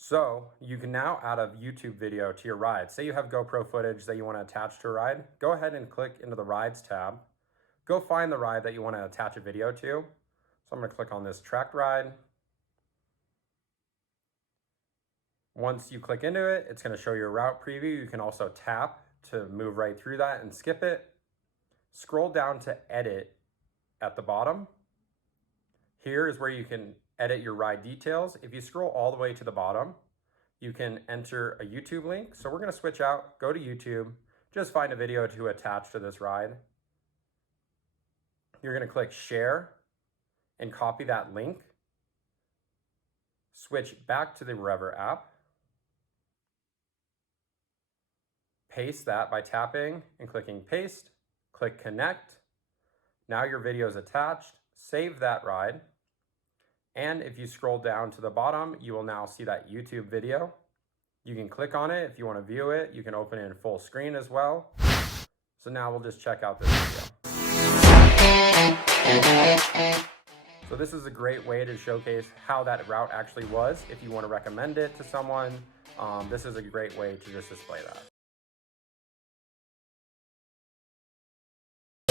So you can now add a YouTube video to your ride. Say you have GoPro footage that you want to attach to a ride. Go ahead and click into the Rides tab. Go find the ride that you want to attach a video to. So I'm going to click on this tracked ride. Once you click into it, it's going to show your route preview. You can also tap to move right through that and skip it. Scroll down to edit at the bottom. Here is where you can edit your ride details. If you scroll all the way to the bottom, you can enter a YouTube link. So we're going to switch out, go to YouTube, just find a video to attach to this ride. You're going to click share and copy that link. Switch back to the REVER app. Paste that by tapping and clicking paste. Click connect. Now your video is attached. Save that ride. And if you scroll down to the bottom, you will now see that YouTube video. You can click on it if you want to view it. You can open it in full screen as well. So now we'll just check out this video. So this is a great way to showcase how that route actually was. If you want to recommend it to someone, this is a great way to just display that.